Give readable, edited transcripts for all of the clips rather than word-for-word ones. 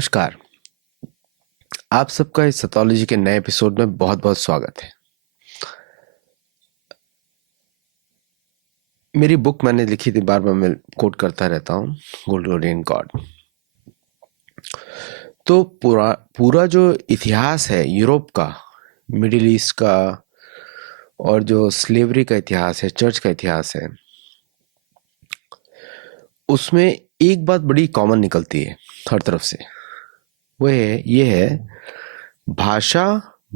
नमस्कार। आप सबका इस सतोलॉजी के नए एपिसोड में बहुत बहुत स्वागत है। मेरी बुक मैंने लिखी थी, बार बार मैं कोट करता रहता हूँ, गोल्डोरियन गॉड। तो पूरा पूरा जो इतिहास है यूरोप का, मिडिल ईस्ट का, और जो स्लेवरी का इतिहास है, चर्च का इतिहास है, उसमें एक बात बड़ी कॉमन निकलती है हर तरफ से। ये है भाषा,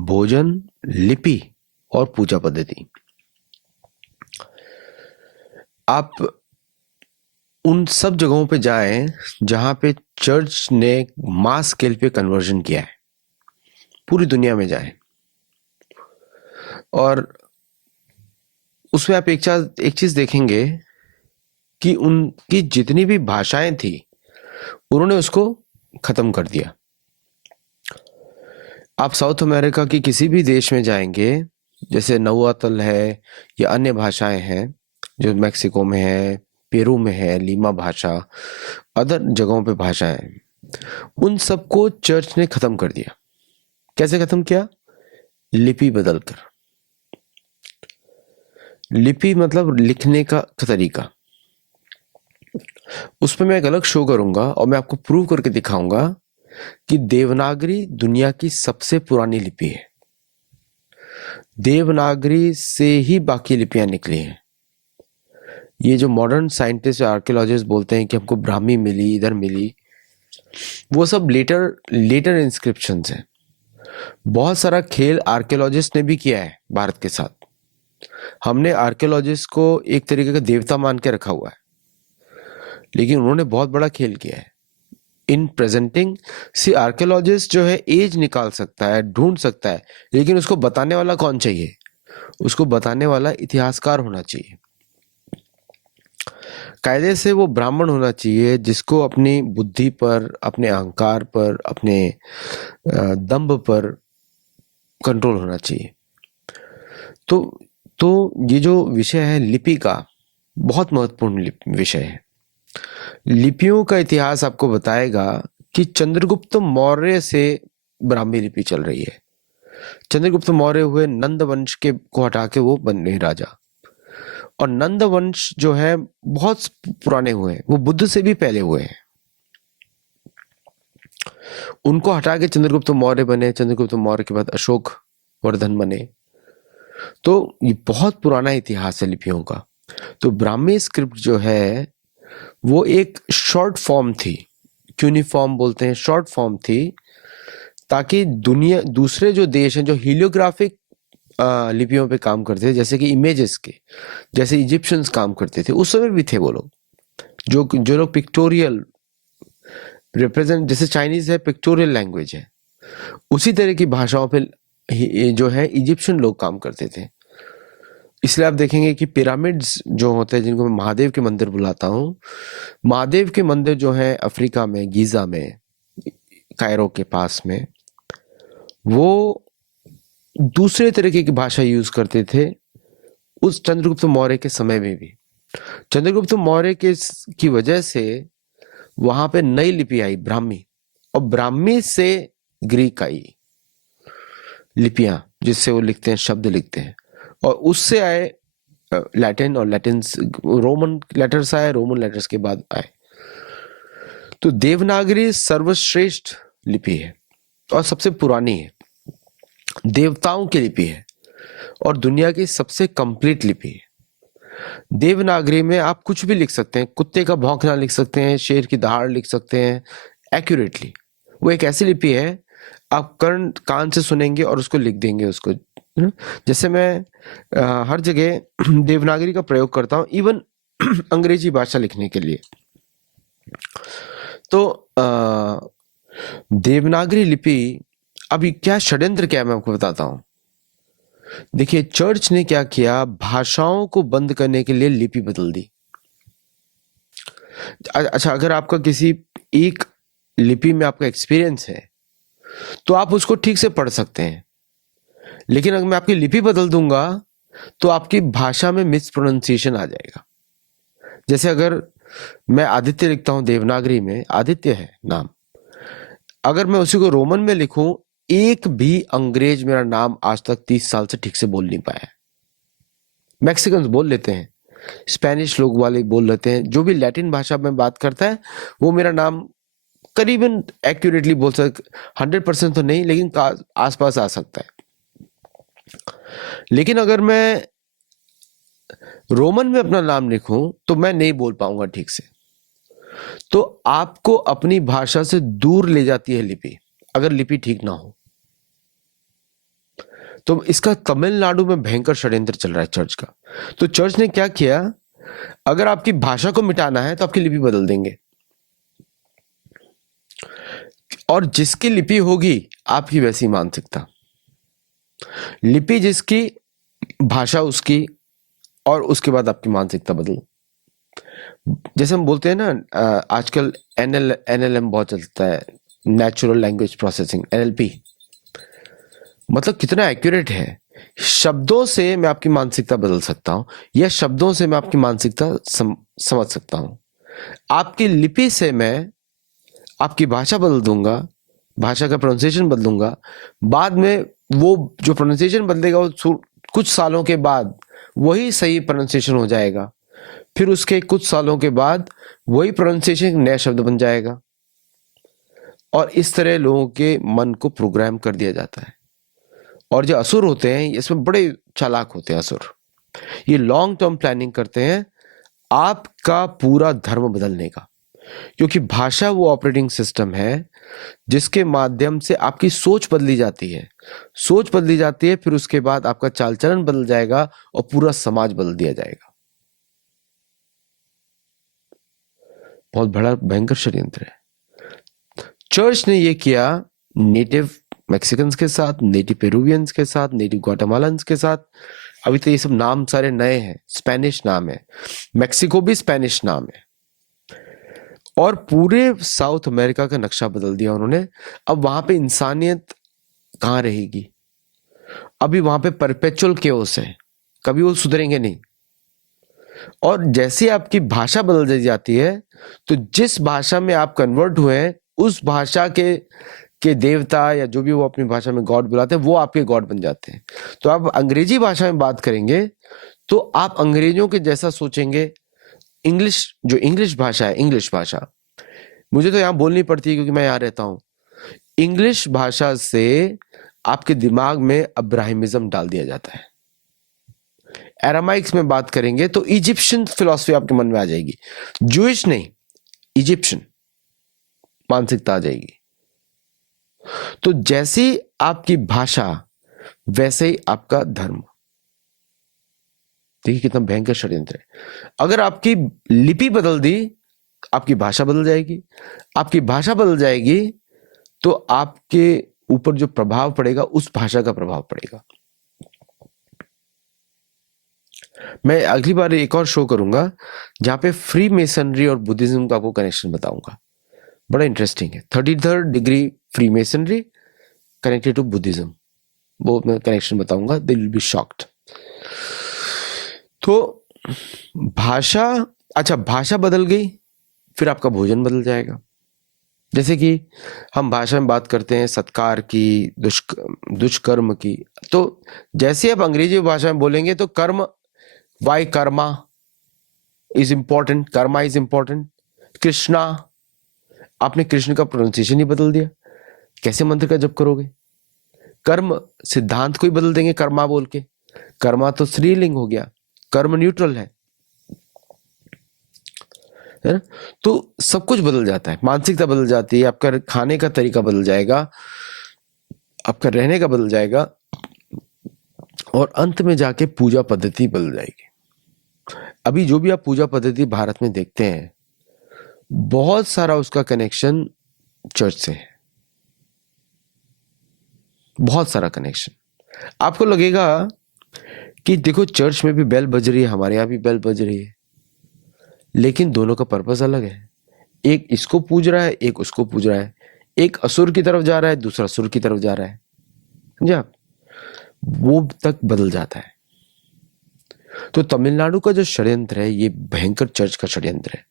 भोजन, लिपि और पूजा पद्धति। आप उन सब जगहों पे जाएं जहां पे चर्च ने मास स्केल पे कन्वर्जन किया है, पूरी दुनिया में जाएं, और उसमें आप एक चीज देखेंगे कि उनकी जितनी भी भाषाएं थी उन्होंने उसको खत्म कर दिया। आप साउथ अमेरिका की किसी भी देश में जाएंगे, जैसे नवातल है या अन्य भाषाएं हैं जो मैक्सिको में है, पेरू में है, लीमा भाषा, अदर जगहों पे भाषाएं, उन सबको चर्च ने खत्म कर दिया। कैसे खत्म किया? लिपि बदलकर। लिपि मतलब लिखने का तरीका। उस पर मैं एक अलग शो करूंगा और मैं आपको प्रूव करके दिखाऊंगा कि देवनागरी दुनिया की सबसे पुरानी लिपि है। देवनागरी से ही बाकी लिपियां निकली हैं। ये जो मॉडर्न साइंटिस्ट और आर्कियोलॉजिस्ट बोलते हैं कि हमको ब्राह्मी मिली, इधर मिली, वो सब लेटर लेटर इंस्क्रिप्शंस हैं। बहुत सारा खेल आर्कियोलॉजिस्ट ने भी किया है भारत के साथ। हमने आर्कियोलॉजिस्ट को एक तरीके का देवता मान के रखा हुआ है, लेकिन उन्होंने बहुत बड़ा खेल किया है इन प्रेजेंटिंग। सी आर्कियोलॉजिस्ट जो है एज निकाल सकता है, ढूंढ सकता है, लेकिन उसको बताने वाला कौन चाहिए? उसको बताने वाला इतिहासकार होना चाहिए। कायदे से वो ब्राह्मण होना चाहिए जिसको अपनी बुद्धि पर, अपने अहंकार पर, अपने दंभ पर कंट्रोल होना चाहिए। तो तो ये जो विषय है लिपि का, बहुत महत्वपूर्ण विषय है। लिपियों का इतिहास आपको बताएगा कि चंद्रगुप्त मौर्य से ब्राह्मी लिपि चल रही है। चंद्रगुप्त मौर्य हुए नंद वंश के को हटा के वो बने राजा, और नंद वंश जो है बहुत पुराने हुए हैं, वो बुद्ध से भी पहले हुए हैं। उनको हटा के चंद्रगुप्त मौर्य बने, चंद्रगुप्त मौर्य के बाद अशोक वर्धन बने। तो ये बहुत पुराना इतिहास है लिपियों का। तो ब्राह्मी स्क्रिप्ट जो है वो एक शॉर्ट फॉर्म थी, क्यूनिफॉर्म बोलते हैं, शॉर्ट फॉर्म थी, ताकि दुनिया दूसरे जो देश हैं जो हीलियोग्राफिक लिपियों पे काम करते थे, जैसे कि इमेजेस के, जैसे इजिप्शियंस काम करते थे उस समय भी थे वो लोग, जो लोग पिक्टोरियल रिप्रेजेंट, जैसे चाइनीज है पिक्टोरियल लैंग्वेज है, उसी तरह की भाषाओं पे जो है इजिप्शियन लोग काम करते थे। इसलिए आप देखेंगे कि पिरामिड्स जो होते हैं, जिनको मैं महादेव के मंदिर बुलाता हूँ, महादेव के मंदिर जो है अफ्रीका में, गीजा में, कायरो के पास में, वो दूसरे तरीके की भाषा यूज करते थे उस चंद्रगुप्त मौर्य के समय में भी। चंद्रगुप्त मौर्य के की वजह से वहां पे नई लिपि आई, ब्राह्मी, और ब्राह्मी से ग्रीक आई लिपियां, जिससे वो लिखते हैं, शब्द लिखते हैं, और उससे आए लैटिन, और लैटिन रोमन लेटर्स आए, रोमन लेटर्स के बाद आए। तो देवनागरी सर्वश्रेष्ठ लिपि है और सबसे पुरानी है, देवताओं की लिपि है, और दुनिया की सबसे कंप्लीट लिपि है। देवनागरी में आप कुछ भी लिख सकते हैं, कुत्ते का भौंकना लिख सकते हैं, शेर की दहाड़ लिख सकते हैं एक्यूरेटली। वो एक ऐसी लिपि है, आप कान से सुनेंगे और उसको लिख देंगे उसको। जैसे मैं हर जगह देवनागरी का प्रयोग करता हूँ, इवन अंग्रेजी भाषा लिखने के लिए। तो देवनागरी लिपि, अभी क्या षड्यंत्र क्या है मैं आपको बताता हूँ। देखिए चर्च ने क्या किया, भाषाओं को बंद करने के लिए लिपि बदल दी। अच्छा, अगर आपका किसी एक लिपि में आपका एक्सपीरियंस है तो आप उसको ठीक से पढ़ सकते हैं, लेकिन अगर मैं आपकी लिपि बदल दूंगा तो आपकी भाषा में मिस प्रोनाउंसिएशन आ जाएगा। जैसे अगर मैं आदित्य लिखता हूं देवनागरी में, आदित्य है नाम, अगर मैं उसी को रोमन में लिखूं, एक भी अंग्रेज मेरा नाम आज तक 30 साल से ठीक से बोल नहीं पाया। मैक्सिकन्स बोल लेते हैं, स्पेनिश लोग वाले बोल लेते हैं, जो भी लैटिन भाषा में बात करता है वो मेरा नाम करीबन एक्यूरेटली बोल सक, 100% तो नहीं, लेकिन आसपास आ सकता है। लेकिन अगर मैं रोमन में अपना नाम लिखूं तो मैं नहीं बोल पाऊंगा ठीक से। तो आपको अपनी भाषा से दूर ले जाती है लिपि, अगर लिपि ठीक ना हो। तो इसका तमिलनाडु में भयंकर षड्यंत्र चल रहा है चर्च का। तो चर्च ने क्या किया, अगर आपकी भाषा को मिटाना है तो आपकी लिपि बदल देंगे, और जिसकी लिपि होगी आपकी वैसी मानसिकता। लिपि जिसकी, भाषा उसकी, और उसके बाद आपकी मानसिकता बदल। जैसे हम बोलते हैं ना, आजकल एनएलएम बहुत चलता है, नेचुरल लैंग्वेज प्रोसेसिंग, एनएलपी। मतलब कितना एक्यूरेट है। शब्दों से मैं आपकी मानसिकता बदल सकता हूं, या शब्दों से मैं आपकी मानसिकता समझ सकता हूं। आपकी लिपि से मैं आपकी भाषा बदल दूंगा, भाषा का प्रोनाउंसिएशन बदलूंगा। बाद में वो जो प्रोनाउंसिएशन बदलेगा वो कुछ सालों के बाद वही सही प्रोनाउंसिएशन हो जाएगा। फिर उसके कुछ सालों के बाद वही प्रोनाउंसिएशन नया शब्द बन जाएगा। और इस तरह लोगों के मन को प्रोग्राम कर दिया जाता है। और जो असुर होते हैं इसमें बड़े चालाक होते हैं असुर। ये लॉन्ग टर्म प्लानिंग करते हैं आपका पूरा धर्म बदलने का, क्योंकि भाषा वो ऑपरेटिंग सिस्टम है जिसके माध्यम से आपकी सोच बदली जाती है। सोच बदली जाती है, फिर उसके बाद आपका चाल चलन बदल जाएगा और पूरा समाज बदल दिया जाएगा। बहुत बड़ा भयंकर षड्यंत्र है। चर्च ने ये किया नेटिव मैक्सिकन्स के साथ, नेटिव पेरुवियंस के साथ, नेटिव ग्वाटेमालान्स के साथ। अभी तो ये सब नाम सारे नए हैं, स्पेनिश नाम है, मैक्सिको भी स्पेनिश नाम है। और पूरे साउथ अमेरिका का नक्शा बदल दिया उन्होंने। अब वहां पे इंसानियत कहाँ रहेगी? अभी वहां पे परपेचुअल केओस है, कभी वो सुधरेंगे नहीं। और जैसे आपकी भाषा बदल जाती है, तो जिस भाषा में आप कन्वर्ट हुए हैं उस भाषा के देवता या जो भी वो अपनी भाषा में गॉड बुलाते हैं, वो आपके गॉड बन जाते हैं। तो आप अंग्रेजी भाषा में बात करेंगे तो आप अंग्रेजों के जैसा सोचेंगे। इंग्लिश, जो इंग्लिश भाषा है, इंग्लिश भाषा मुझे तो यहाँ बोलनी पड़ती है क्योंकि मैं यहाँ रहता हूँ। इंग्लिश भाषा से आपके दिमाग में अब्राहिमिज्म डाल दिया जाता है। एरामाइक्स में बात करेंगे तो इजिप्शियन फिलॉसफी आपके मन में आ जाएगी, जूइश नहीं, इजिप्शियन मानसिकता आ जाएगी। तो जैसी आपकी भाषा वैसे ही आपका धर्म। देखिए कितना भयंकर षड्यंत्र है। अगर आपकी लिपि बदल दी, आपकी भाषा बदल जाएगी। आपकी भाषा बदल जाएगी तो आपके ऊपर जो प्रभाव पड़ेगा उस भाषा का प्रभाव पड़ेगा। मैं अगली बार एक और शो करूंगा जहां पे फ्री मेसनरी और बुद्धिज्म का आपको कनेक्शन बताऊंगा। बड़ा इंटरेस्टिंग है। 33rd degree free masonry connected to Buddhism, वो मैं कनेक्शन बताऊंगा, दे विल बी शॉक्ड। तो भाषा, अच्छा भाषा बदल गई, फिर आपका भोजन बदल जाएगा। जैसे कि हम भाषा में बात करते हैं सत्कार की, दुष्कर्म की, तो जैसे आप अंग्रेजी भाषा में बोलेंगे तो कर्म, why karma is important, karma is important. Krishna, आपने कृष्ण का प्रोनाउंसिएशन ही बदल दिया। कैसे मंत्र का जप करोगे? कर्म सिद्धांत को ही बदल देंगे कर्मा बोल के। कर्मा तो स्त्रीलिंग हो गया, कर्म न्यूट्रल है ना? तो सब कुछ बदल जाता है, मानसिकता बदल जाती है, आपका खाने का तरीका बदल जाएगा, आपका रहने का बदल जाएगा, और अंत में जाके पूजा पद्धति बदल जाएगी। अभी जो भी आप पूजा पद्धति भारत में देखते हैं, बहुत सारा उसका कनेक्शन चर्च से है, बहुत सारा कनेक्शन। आपको लगेगा कि देखो चर्च में भी बेल बज रही है, हमारे यहाँ भी बेल बज रही है, लेकिन दोनों का पर्पस अलग है। एक इसको पूज रहा है, एक उसको पूज रहा है। एक असुर की तरफ जा रहा है, दूसरा असुर की तरफ जा रहा है। समझे आप? वो तक बदल जाता है। तो तमिलनाडु का जो षड्यंत्र है, ये भयंकर चर्च का षड्यंत्र है।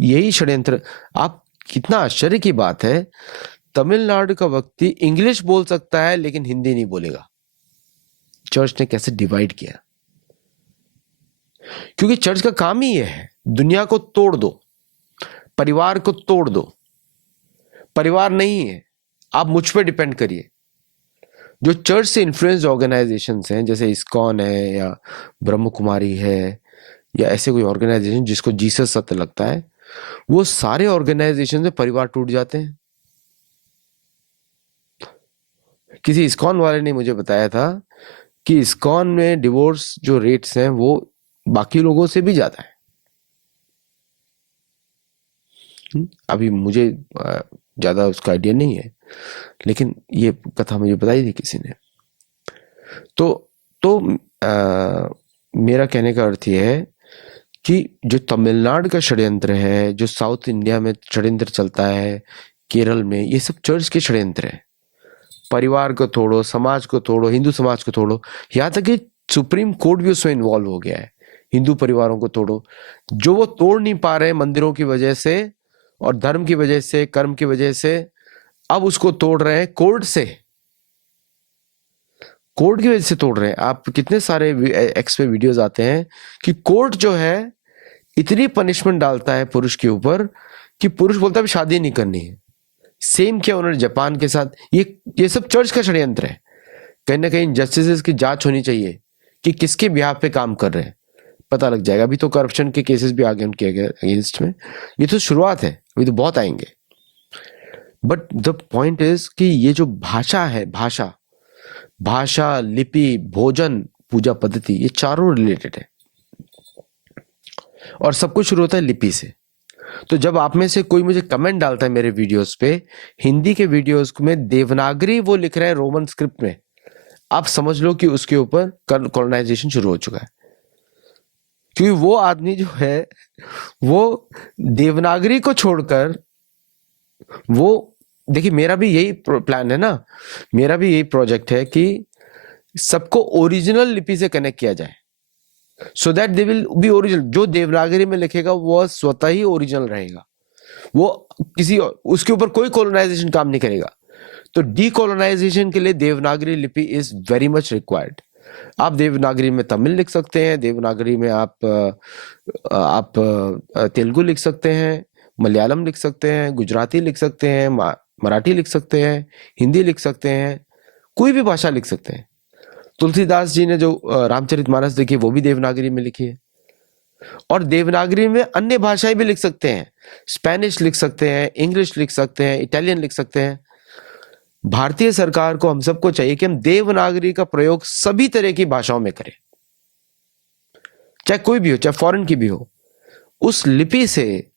यही षड्यंत्र, आप कितना आश्चर्य की बात है, तमिलनाडु का व्यक्ति इंग्लिश बोल सकता है लेकिन हिंदी नहीं बोलेगा। चर्च ने कैसे डिवाइड किया? क्योंकि चर्च का काम ही यह है, दुनिया को तोड़ दो, परिवार को तोड़ दो। परिवार नहीं है, आप मुझ पे डिपेंड करिए। जो चर्च से इन्फ्लुएंस्ड ऑर्गेनाइजेशंस हैं, जैसे इस्कॉन है या ब्रह्म कुमारी है या ऐसे कोई ऑर्गेनाइजेशन जिसको जीसस सत्य लगता है, वो सारे ऑर्गेनाइजेशन से परिवार टूट जाते हैं। किसी इस्कॉन वाले ने मुझे बताया था कि इस्कॉन में डिवोर्स जो रेट्स हैं वो बाकी लोगों से भी ज्यादा है। अभी मुझे ज्यादा उसका आइडिया नहीं है, लेकिन ये कथा मुझे बताई थी किसी ने। तो मेरा कहने का अर्थ यह है कि जो तमिलनाडु का षड्यंत्र है, जो साउथ इंडिया में षड्यंत्र चलता है, केरल में, ये सब चर्च के षड्यंत्र है। परिवार को तोड़ो, समाज को तोड़ो, हिंदू समाज को तोड़ो, यहाँ तक कि सुप्रीम कोर्ट भी उसमें इन्वॉल्व हो गया है। हिंदू परिवारों को तोड़ो, जो वो तोड़ नहीं पा रहे मंदिरों की वजह से और धर्म की वजह से, कर्म की वजह से, अब उसको तोड़ रहे हैं कोर्ट से। कोर्ट की वजह से तोड़ रहे हैं। आप कितने सारे एक्स पे वीडियोस आते हैं कि कोर्ट जो है इतनी पनिशमेंट डालता है पुरुष के ऊपर कि पुरुष बोलता है शादी नहीं करनी है। सेम किया उन्होंने जापान के साथ। ये सब चर्च का षड्यंत्र है। कहीं ना कहीं जस्टिस की जांच होनी चाहिए कि किसके बिहाफ पे काम कर रहे हैं, पता लग जाएगा। अभी तो करप्शन के केसेस भी आ गए उनके अगेंस्ट में। ये तो शुरुआत है, अभी तो बहुत आएंगे। बट द पॉइंट इज कि ये जो भाषा है, भाषा, लिपि, भोजन, पूजा पद्धति, ये चारों रिलेटेड है और सब कुछ शुरू होता है लिपि से। तो जब आप में से कोई मुझे कमेंट डालता है मेरे वीडियोस पे, हिंदी के वीडियोस में देवनागरी वो लिख रहे हैं रोमन स्क्रिप्ट में, आप समझ लो कि उसके ऊपर कॉलोनाइजेशन शुरू हो चुका है। क्योंकि वो आदमी जो है वो देवनागरी को छोड़कर, वो देखिए, मेरा भी यही प्लान है ना, मेरा भी यही प्रोजेक्ट है कि सबको ओरिजिनल लिपि से कनेक्ट किया जाए, so that they will be original. जो देवनागरी में लिखेगा वो स्वतः ही ओरिजिनल रहेगा, वो किसी उसके ऊपर कोई कॉलोनाइजेशन काम नहीं करेगा। तो डीकोलोनाइजेशन के लिए देवनागरी लिपि इज वेरी मच रिक्वायर्ड। आप देवनागरी में तमिल लिख सकते हैं, देवनागरी में आप तेलुगु लिख सकते हैं, मलयालम लिख सकते हैं, गुजराती लिख सकते हैं, मराठी लिख सकते हैं, हिंदी लिख सकते हैं, कोई भी भाषा लिख सकते हैं। तुलसीदास जी ने जो रामचरितमानस लिखी वो भी देवनागरी में लिखी है। और देवनागरी में अन्य भाषाएं भी लिख सकते हैं, स्पेनिश लिख सकते हैं, इंग्लिश लिख सकते हैं, इटालियन लिख सकते हैं। भारतीय सरकार को, हम सबको चाहिए कि हम देवनागरी का प्रयोग सभी तरह की भाषाओं में करें, चाहे कोई भी हो, चाहे फॉरेन की भी हो। उस लिपि से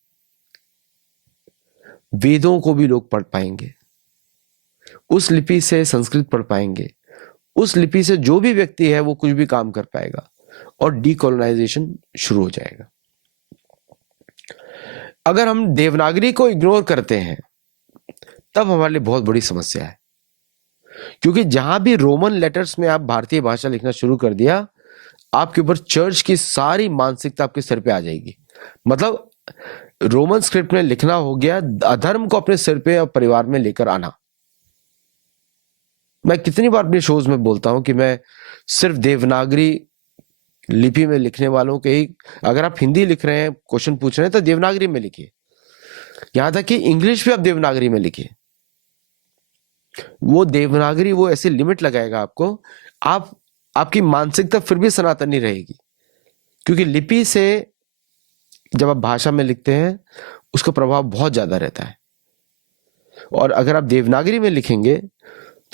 वेदों को भी लोग पढ़ पाएंगे, उस लिपि से संस्कृत पढ़ पाएंगे, उस लिपि से जो भी व्यक्ति है वो कुछ भी काम कर पाएगा और डीकोलोनाइजेशन शुरू हो जाएगा। अगर हम देवनागरी को इग्नोर करते हैं तब हमारे लिए बहुत बड़ी समस्या है। क्योंकि जहां भी रोमन लेटर्स में आप भारतीय भाषा लिखना शुरू कर दिया, आपके ऊपर चर्च की सारी मानसिकता आपके सिर पे आ जाएगी। मतलब रोमन स्क्रिप्ट में लिखना हो गया अधर्म को अपने सिर पे और परिवार में लेकर आना। मैं कितनी बार अपने शोज में बोलता हूं कि मैं सिर्फ देवनागरी लिपि में लिखने वालों के ही, अगर आप हिंदी लिख रहे हैं, क्वेश्चन पूछ रहे हैं, तो देवनागरी में लिखिए। यहां तक कि इंग्लिश भी आप देवनागरी में लिखिए। वो देवनागरी वो ऐसे लिमिट लगाएगा आपको, आपकी मानसिकता फिर भी सनातनी रहेगी। क्योंकि लिपि से जब आप भाषा में लिखते हैं उसका प्रभाव बहुत ज्यादा रहता है। और अगर आप देवनागरी में लिखेंगे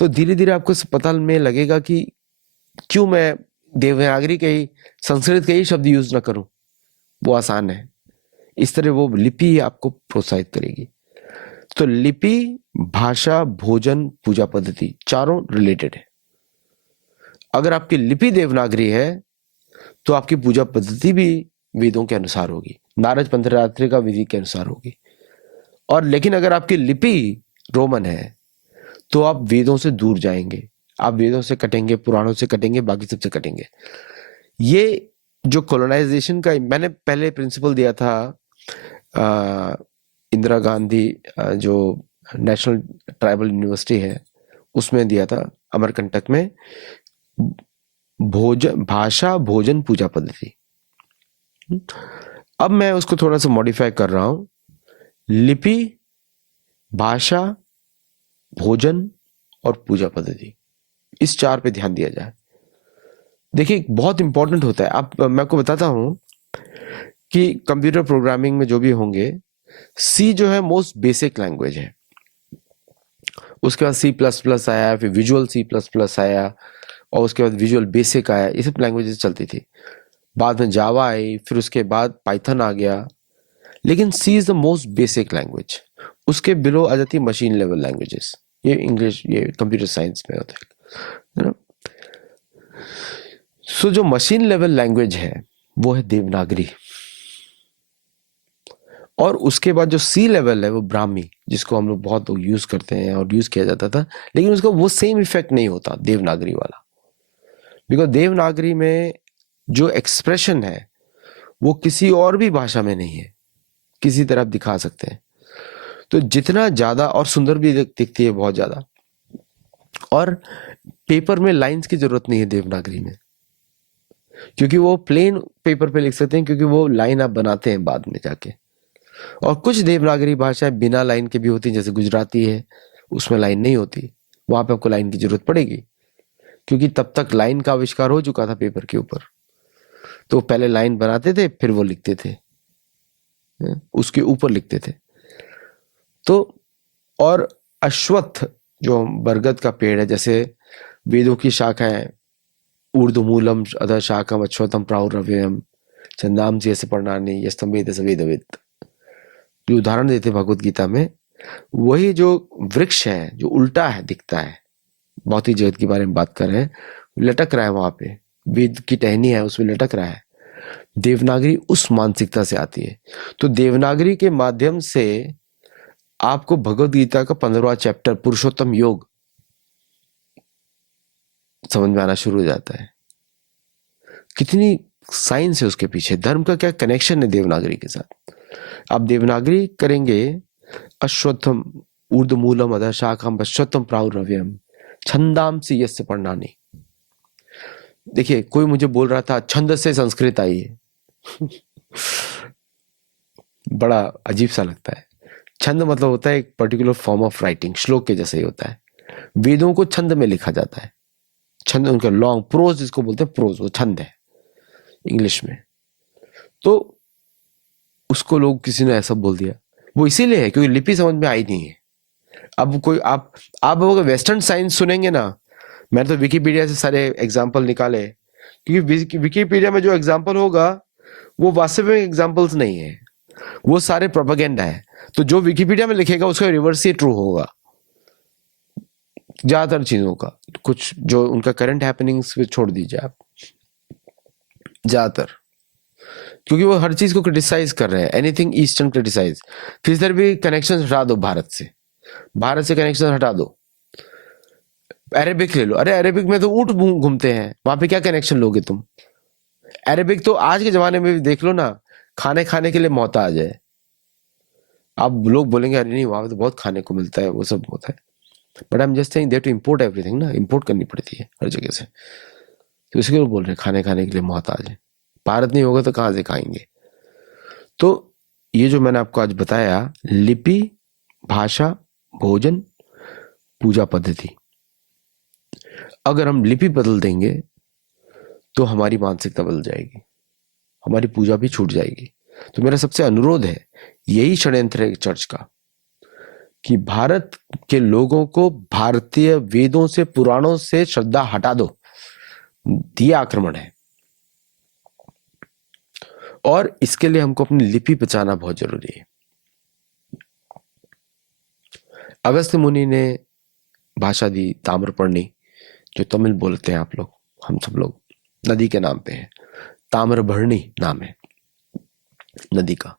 तो धीरे धीरे आपको पता में लगेगा कि क्यों मैं देवनागरी के ही, संस्कृत के ही शब्द यूज ना करूं, वो आसान है। इस तरह वो लिपि आपको प्रोत्साहित करेगी। तो लिपि, भाषा, भोजन, पूजा पद्धति, चारों रिलेटेड है। अगर आपकी लिपि देवनागरी है तो आपकी पूजा पद्धति भी वेदों के अनुसार होगी, नारद पंथरात्रि का विधि के अनुसार होगी। और लेकिन अगर आपकी लिपि रोमन है तो आप वेदों से दूर जाएंगे, आप वेदों से कटेंगे, पुराणों से कटेंगे, बाकी सबसे कटेंगे। ये जो कॉलोनाइजेशन का मैंने पहले प्रिंसिपल दिया था, इंदिरा गांधी जो नेशनल ट्राइबल यूनिवर्सिटी है, उसमें दिया था, अमरकंटक में, भाषा भोजन पूजा पद्धति। अब मैं उसको थोड़ा सा मॉडिफाई कर रहा हूं, लिपि, भाषा, भोजन और पूजा पद्धति, इस 4 पे ध्यान दिया जाए। देखिए बहुत इंपॉर्टेंट होता है। आप, मैं आपको बताता हूं कि कंप्यूटर प्रोग्रामिंग में जो भी होंगे, सी जो है मोस्ट बेसिक लैंग्वेज है, उसके बाद C++ आया, फिर विजुअल C++ आया, और उसके बाद विजुअल बेसिक आया, ये सब लैंग्वेजेस चलती थी। बाद में जावा आई, फिर उसके बाद पाइथन आ गया, लेकिन C is the most basic language. उसके बिलो आ जाती है मशीन लेवल लैंग्वेजेस, ये इंग्लिश, ये कंप्यूटर साइंस में होता है ना। सो जो मशीन लेवल लैंग्वेज है वो है देवनागरी, और उसके बाद जो सी लेवल है वो ब्राह्मी, जिसको हम लोग बहुत लोग यूज करते हैं और यूज किया जाता था, लेकिन उसका वो सेम इफेक्ट नहीं होता देवनागरी वाला, बिकॉज देवनागरी में जो एक्सप्रेशन है वो किसी और भी भाषा में नहीं है, किसी तरह आप दिखा सकते हैं। तो जितना ज्यादा, और सुंदर भी दिखती है बहुत ज्यादा, और पेपर में लाइंस की जरूरत नहीं है देवनागरी में, क्योंकि वो प्लेन पेपर पे लिख सकते हैं, क्योंकि वो लाइन आप बनाते हैं बाद में जाके। और कुछ देवनागरी भाषाएं बिना लाइन के भी होती हैं, जैसे गुजराती है, उसमें लाइन नहीं होती, वहां पे आपको लाइन की जरूरत पड़ेगी, क्योंकि तब तक लाइन का आविष्कार हो चुका था पेपर के ऊपर। तो पहले लाइन बनाते थे, फिर वो लिखते थे, उसके ऊपर लिखते थे। तो और अश्वत्थ, जो बरगद का पेड़ है, जैसे वेदों की शाखाएं, ऊर्ध्वमूलम अधः शाखम अश्वत्थम प्राहुरव्ययम छंदांसि यस्य पर्णानि यस्तम वेद स वेदवित्, जो उदाहरण देते भगवत गीता में, वही जो वृक्ष है जो उल्टा है, दिखता है, भौतिक जगत के बारे में बात कर रहे हैं, लटक रहा है वहां पे, वेद की टहनी है उसमें लटक रहा है, देवनागरी उस मानसिकता से आती है। तो देवनागरी के माध्यम से आपको भगवत गीता का 15वां चैप्टर पुरुषोत्तम योग समझ में आना शुरू हो जाता है। कितनी साइंस है उसके पीछे, धर्म का क्या कनेक्शन है देवनागरी के साथ। आप देवनागरी करेंगे, अश्वत्थम ऊर्ध्वमूलम अधः शाखम अश्वत्थम प्राहुरव्ययम छंदांसि यस्य पर्णानि। देखिए कोई मुझे बोल रहा था छंद से संस्कृत आई है बड़ा अजीब सा लगता है। छंद मतलब होता है एक पर्टिकुलर फॉर्म ऑफ राइटिंग, श्लोक के जैसे ही होता है। वेदों को छंद में लिखा जाता है, छंद उनका लॉन्ग प्रोज जिसको बोलते हैं, प्रोज वो छंद है इंग्लिश में। तो उसको लोग, किसी ने ऐसा बोल दिया, वो इसीलिए है क्योंकि लिपि समझ में आई नहीं है। अब कोई आप अगर वेस्टर्न साइंस सुनेंगे ना, मैंने तो विकिपीडिया से सारे एग्जाम्पल निकाले, क्योंकि विकिपीडिया में जो एग्जाम्पल होगा वो वास्तविक एग्जाम्पल्स नहीं है, वो सारे प्रोपेगेंडा है। तो जो विकिपीडिया में लिखेगा उसका रिवर्स ही ट्रू होगा ज्यादातर चीजों का। कुछ जो उनका करंट हैपनिंग्स छोड़ दीजिए आप, ज्यादातर, क्योंकि वो हर चीज को क्रिटिसाइज कर रहे हैं, एनीथिंग ईस्टर्न क्रिटिसाइज। फिर इधर भी कनेक्शन हटा दो भारत से, भारत से कनेक्शन हटा दो, अरेबिक ले लो, अरे अरेबिक में तो ऊंट घूमते हैं, वहां पे क्या कनेक्शन लोगे तुम। अरेबिक तो आज के जमाने में भी देख लो ना, खाने खाने के लिए मोहताज है। आप लोग बोलेंगे अरे नहीं वहां पे तो बहुत खाने को मिलता है, वो सब होता है, but I am just saying they to import everything ना, इम्पोर्ट करनी पड़ती है हर जगह से। तो इसके लिए बोल रहे हैं खाने खाने के लिए मोहताज है, भारत नहीं होगा तो कहाँ से खाएंगे। तो ये जो मैंने आपको आज बताया, लिपि, भाषा, भोजन, पूजा पद्धति, अगर हम लिपि बदल देंगे तो हमारी मानसिकता बदल जाएगी, हमारी पूजा भी छूट जाएगी। तो मेरा सबसे अनुरोध है, यही षड्यंत्र है चर्च का, कि भारत के लोगों को भारतीय वेदों से, पुराणों से श्रद्धा हटा दो, ये आक्रमण है। और इसके लिए हमको अपनी लिपि बचाना बहुत जरूरी है। अगस्त्य मुनि ने भाषा दी ताम्रपर्णी, जो तमिल बोलते हैं आप लोग, हम सब लोग, नदी के नाम पे है, ताम्रभरणी नाम है नदी का।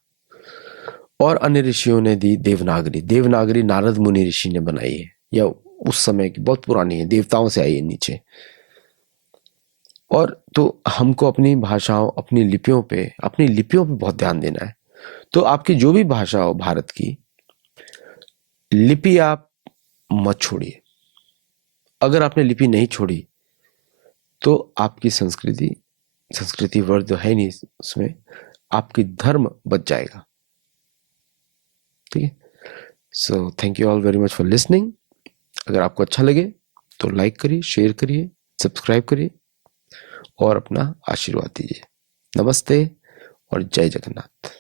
और अन्य ऋषियों ने दी देवनागरी, देवनागरी नारद मुनि ऋषि ने बनाई है, या उस समय की बहुत पुरानी है, देवताओं से आई है नीचे। और तो हमको अपनी भाषाओं, अपनी लिपियों पे बहुत ध्यान देना है। तो आपकी जो भी भाषा हो भारत की, लिपि आप मत छोड़िए। अगर आपने लिपि नहीं छोड़ी तो आपकी संस्कृति वर्ड तो है नहीं उसमें, आपकी धर्म बच जाएगा। ठीक है। So thank you all very much for listening. अगर आपको अच्छा लगे तो लाइक करिए, शेयर करिए, सब्सक्राइब करिए और अपना आशीर्वाद दीजिए। नमस्ते और जय जगन्नाथ।